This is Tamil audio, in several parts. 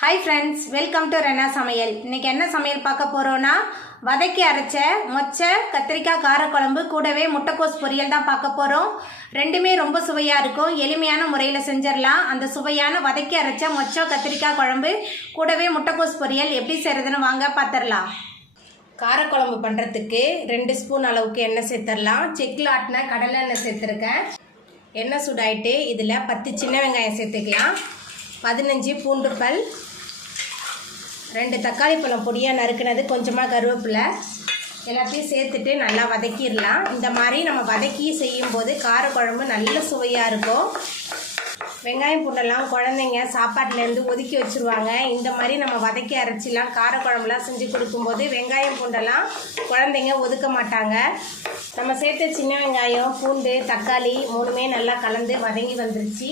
Hi friends welcome to Rena सமையல் இன்னைக்கு என்ன சமையல் பார்க்க போறோம்னா வதக்கி அரைச்ச மொச்சை கத்திரிக்காய் கார குழம்பு கூடவே முட்டைக்கோஸ் பொரியல் தான் பார்க்க போறோம். ரெண்டுமே ரொம்ப சுவையா இருக்கும். எளிமையான முறையில் செஞ்சிரலாம். அந்த சுவையான வதக்கி அரைச்ச மொச்சை கத்திரிக்காய் குழம்பு கூடவே முட்டைக்கோஸ் பொரியல் எப்படி செய்யறதுன்னு வாங்க பார்த்துடலாம். கார குழம்பு பண்ணுறதுக்கு 2 ஸ்பூன் அளவுக்கு எண்ணெய் சேர்த்துடலாம். செக்கில் ஆட்டின கடலை எண்ணெய் சேர்த்துருக்கேன். எண்ணெய் சூடாயிட்டு இதில் 10 சின்ன வெங்காயம் சேர்த்துக்கலாம். 15 பூண்டு பல், 2 தக்காளி பழம் பொடியாக நறுக்குனது, கொஞ்சமாக கருவேப்பிலை எல்லாத்தையும் சேர்த்துட்டு நல்லா வதக்கிடலாம். இந்த மாதிரி நம்ம வதக்கி செய்யும்போது கார குழம்பு நல்ல சுவையாக இருக்கும். வெங்காயம் பூண்டெல்லாம் குழந்தைங்க சாப்பாட்டிலேருந்து ஒதுக்கி வச்சுருவாங்க. இந்த மாதிரி நம்ம வதக்கி அரைச்சிலாம் கார குழம்புலாம் செஞ்சு கொடுக்கும்போது வெங்காயம் பூண்டெல்லாம் குழந்தைங்க ஒதுக்க மாட்டாங்க. நம்ம சேர்த்த சின்ன வெங்காயம், பூண்டு, தக்காளி 3மே நல்லா கலந்து வதங்கி வந்துருச்சு.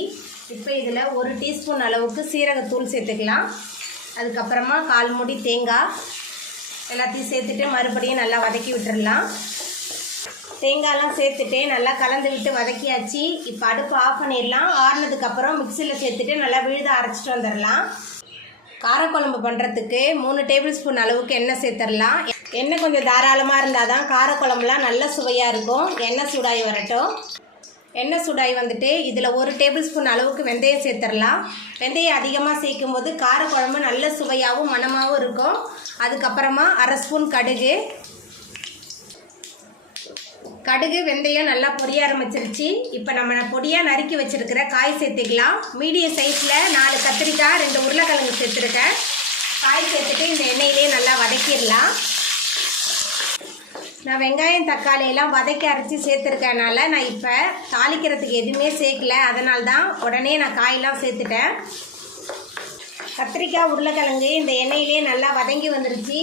இப்போ இதில் 1 டீஸ்பூன் அளவுக்கு சீரகத்தூள் சேர்த்துக்கலாம். அதுக்கப்புறமா 1/4 மூடி தேங்காய் எல்லாத்தையும் சேர்த்துட்டு மறுபடியும் நல்லா வதக்கி விட்டுடலாம். தேங்காயெல்லாம் சேர்த்துட்டு நல்லா கலந்து விட்டு வதக்கியாச்சு. இப்போ அடுப்பு ஆஃப் பண்ணிடலாம். ஆறுனதுக்கப்புறம் மிக்சியில் சேர்த்துட்டு நல்லா விழுத அரைச்சிட்டு வந்துடலாம். காரக்குழம்பு பண்ணுறதுக்கு 3 டேபிள் ஸ்பூன் அளவுக்கு எண்ணெய் சேர்த்துடலாம். எண்ணெய் கொஞ்சம் தாராளமாக இருந்தால் தான் காரக்குழம்புலாம் நல்ல சுவையாக இருக்கும். எண்ணெய் சூடாகி வரட்டும். எண்ணெய் சூடாகி வந்துட்டு இதில் 1 டேபிள் ஸ்பூன் அளவுக்கு வெந்தயம் சேர்த்துடலாம். வெந்தயம் அதிகமாக சேர்க்கும் போது காரக்குழம்பு நல்ல சுவையாகவும் மணமாகவும் இருக்கும். அதுக்கப்புறமா 1/2 ஸ்பூன் கடுகு வெந்தயம் நல்லா பொரிய ஆரம்பிச்சிருச்சு. இப்போ நம்ம பொடியாக நறுக்கி வச்சுருக்கிற காய் சேர்த்துக்கலாம். மீடியம் சைஸில் 4 கத்திரிக்காய், 2 உருளைக்கிழங்கு சேர்த்துருக்கேன். காய் சேர்த்துட்டு இந்த எண்ணெயிலே நல்லா வதக்கிடலாம். நான் வெங்காயம் தக்காளியெல்லாம் வதக்கி அரைச்சி சேர்த்துருக்கனால நான் இப்போ தாளிக்கிறதுக்கு எதுவுமே சேர்க்கல. அதனால தான் உடனே நான் காயெல்லாம் சேர்த்துட்டேன். கத்திரிக்காய் உருளைக்கிழங்கு இந்த எண்ணெயிலே நல்லா வதங்கி வந்துருச்சு.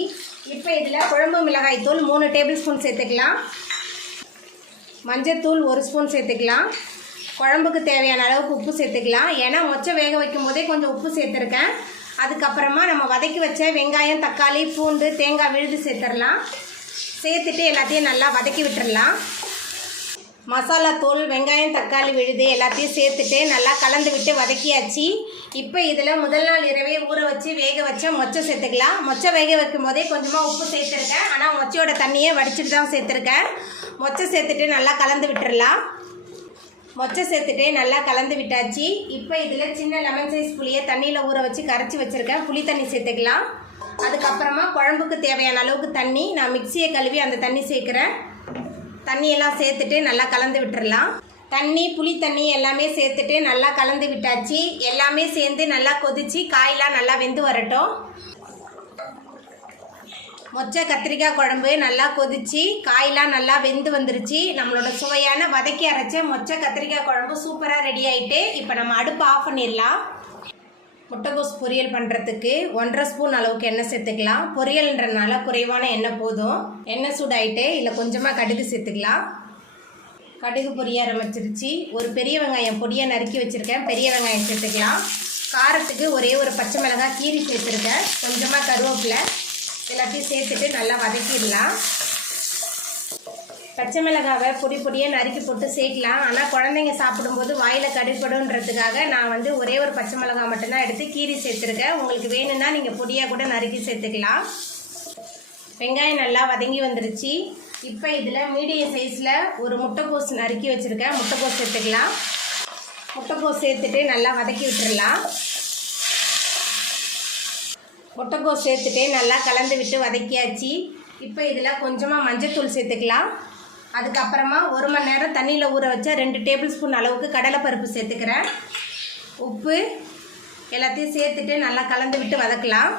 இப்போ இதில் குழம்பு மிளகாய் தூள் 3 டேபிள் ஸ்பூன் சேர்த்துக்கலாம். மஞ்சத்தூள் 1 ஸ்பூன் சேர்த்துக்கலாம். குழம்புக்கு தேவையான அளவுக்கு உப்பு சேர்த்துக்கலாம். ஏன்னா மொச்சை வேக வைக்கும் போதே கொஞ்சம் உப்பு சேர்த்துருக்கேன். அதுக்கப்புறமா நம்ம வதக்கி வச்ச வெங்காயம், தக்காளி, பூண்டு, தேங்காய் விழுது சேர்த்துடலாம். சேர்த்துட்டு எல்லாத்தையும் நல்லா வதக்கி விட்டுடலாம். மசாலா தூள், வெங்காயம், தக்காளி விழுது எல்லாத்தையும் சேர்த்துட்டு நல்லா கலந்து விட்டு வதக்கியாச்சு. இப்போ இதில் முதல் நாள் இரவே ஊற வச்சு வேக வச்ச மொச்சை சேர்த்துக்கலாம். மொச்சை வேக வைக்கும் போதே கொஞ்சமாக உப்பு சேர்த்துருக்கேன். ஆனால் மொச்சையோட தண்ணியை வடிச்சிட்டு தான் சேர்த்துருக்கேன். மொச்சை சேர்த்துட்டு நல்லா கலந்து விட்டுடலாம். மொச்சை சேர்த்துட்டு நல்லா கலந்து விட்டாச்சு. இப்போ இதில் சின்ன லெமன் சைஸ் புளியை தண்ணியில் ஊற வச்சு கரைச்சி வச்சுருக்கேன். புளி தண்ணி சேர்த்துக்கலாம். அதுக்கப்புறமா குழம்புக்கு தேவையான அளவுக்கு தண்ணி, நான் மிக்சியை கழுவி அந்த தண்ணி சேர்க்குறேன். தண்ணியெல்லாம் சேர்த்துட்டு நல்லா கலந்து விட்டுடலாம். தண்ணி, புளி தண்ணி எல்லாமே சேர்த்துட்டு நல்லா கலந்து விட்டாச்சு. எல்லாமே சேர்ந்து நல்லா கொதிச்சு காயெல்லாம் நல்லா வெந்து வரட்டும். மொச்சை கத்திரிக்காய் குழம்பு நல்லா கொதிச்சு காயெல்லாம் நல்லா வெந்து வந்துருச்சு. நம்மளோட சுவையான வதக்கி அரைச்ச மொச்சை கத்திரிக்காய் குழம்பு சூப்பராக ரெடி ஆகிட்டு இப்போ நம்ம அடுப்பு ஆஃப் பண்ணிடலாம். முட்டைக்கோஸ் பொரியல் பண்ணுறதுக்கு 1/2 ஸ்பூன் அளவுக்கு எண்ணெய் சேர்த்துக்கலாம். பொரியல்ன்றனால குறைவான எண்ணெய் போதும். எண்ணெய் சூடாயிட்டு இதில் கொஞ்சமாக கடுகு சேர்த்துக்கலாம். கடுகு பொரிய ஆரம்பிச்சிருச்சு. ஒரு பெரிய வெங்காயம் பொடியாக நறுக்கி வச்சுருக்கேன். பெரிய வெங்காயம் சேர்த்துக்கலாம். காரத்துக்கு ஒரே ஒரு பச்சை மிளகாய் கீரி சேர்த்துருக்கேன். கொஞ்சமாக கருவேப்பிலை எல்லாத்தையும் சேர்த்துட்டு நல்லா வதக்கிடலாம். பச்சை மிளகாவை பொடியாக நறுக்கி போட்டு சேர்க்கலாம். ஆனால் குழந்தைங்க சாப்பிடும்போது வாயில் கடிப்படுன்றதுக்காக நான் ஒரே ஒரு பச்சை மிளகாய் மட்டும்தான் எடுத்து கீரி சேர்த்துருக்கேன். உங்களுக்கு வேணும்னா நீங்கள் பொடியாக கூட நறுக்கி சேர்த்துக்கலாம். வெங்காயம் நல்லா வதங்கி வந்துருச்சு. இப்போ இதில் மீடியம் சைஸில் ஒரு முட்டைக்கோஸ் நறுக்கி வச்சுருக்கேன். முட்டைக்கோஸ் சேர்த்துக்கலாம். முட்டைக்கோஸ் சேர்த்துட்டு நல்லா வதக்கி விட்டுடலாம். முட்டைக்கோஸ் சேர்த்துட்டு நல்லா கலந்து விட்டு வதக்கியாச்சு. இப்போ இதில் கொஞ்சமாக மஞ்சத்தூள் சேர்த்துக்கலாம். அதுக்கப்புறமா 1 மணி நேரம் தண்ணியில் ஊற வச்ச 2 டேபிள் ஸ்பூன் அளவுக்கு கடலைப்பருப்பு சேர்த்துக்கிறேன். உப்பு எல்லாத்தையும் சேர்த்துட்டு நல்லா கலந்து விட்டு வதக்கலாம்.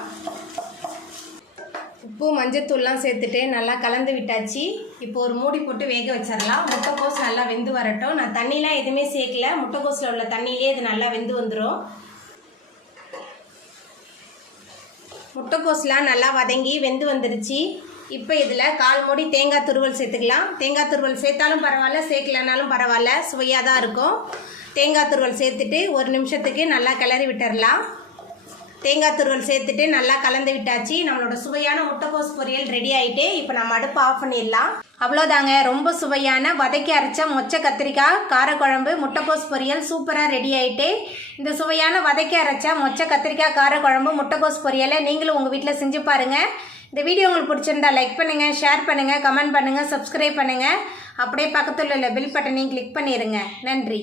உப்பு மஞ்சத்தூள்லாம் சேர்த்துட்டு நல்லா கலந்து விட்டாச்சு. இப்போ ஒரு மூடி போட்டு வேக வச்சிடலாம். முட்டைக்கோஸ் நல்லா வெந்து வரட்டும். நான் தண்ணிலாம் எதுவுமே சேர்க்கல. முட்டைக்கோஸில் உள்ள தண்ணியிலே இது நல்லா வெந்து வந்துடும். முட்டைக்கோஸ்லாம் நல்லா வதங்கி வெந்து வந்துருச்சு. இப்போ இதில் 1/4 மூடி தேங்காய் துருவல் சேர்த்துக்கலாம். தேங்காய் துருவல் சேர்த்தாலும் பரவாயில்ல, சேர்க்கலனாலும் பரவாயில்ல, சுவையாக தான் இருக்கும். தேங்காய் துருவல் சேர்த்துட்டு 1 நிமிஷத்துக்கு நல்லா கிளறி விட்டுடலாம். தேங்காய் துருவல் சேர்த்துட்டு நல்லா கலந்து விட்டாச்சு. நம்மளோட சுவையான முட்டைக்கோஸ் பொரியல் ரெடி ஆகிட்டு இப்போ நம்ம அடுப்பு ஆஃப் பண்ணிடலாம். அவ்வளோதாங்க, ரொம்ப சுவையான வதக்கி அரைச்ச மொச்சை கத்திரிக்காய் காரக்குழம்பு முட்டைக்கோஸ் பொரியல் சூப்பராக ரெடி ஆகிட்டு. இந்த சுவையான வதக்கி அரைச்ச மொச்சை கத்திரிக்காய் காரக்குழம்பு முட்டைக்கோஸ் பொரியலை நீங்களும் உங்கள் வீட்டில் செஞ்சு பாருங்கள். இந்த வீடியோ உங்களுக்கு பிடிச்சிருந்தா லைக் பண்ணுங்கள், ஷேர் பண்ணுங்கள், கமெண்ட் பண்ணுங்கள், சப்ஸ்கிரைப் பண்ணுங்கள். அப்படியே பக்கத்தில் உள்ள பெல் பட்டனையும் கிளிக் பண்ணிடுங்க. நன்றி.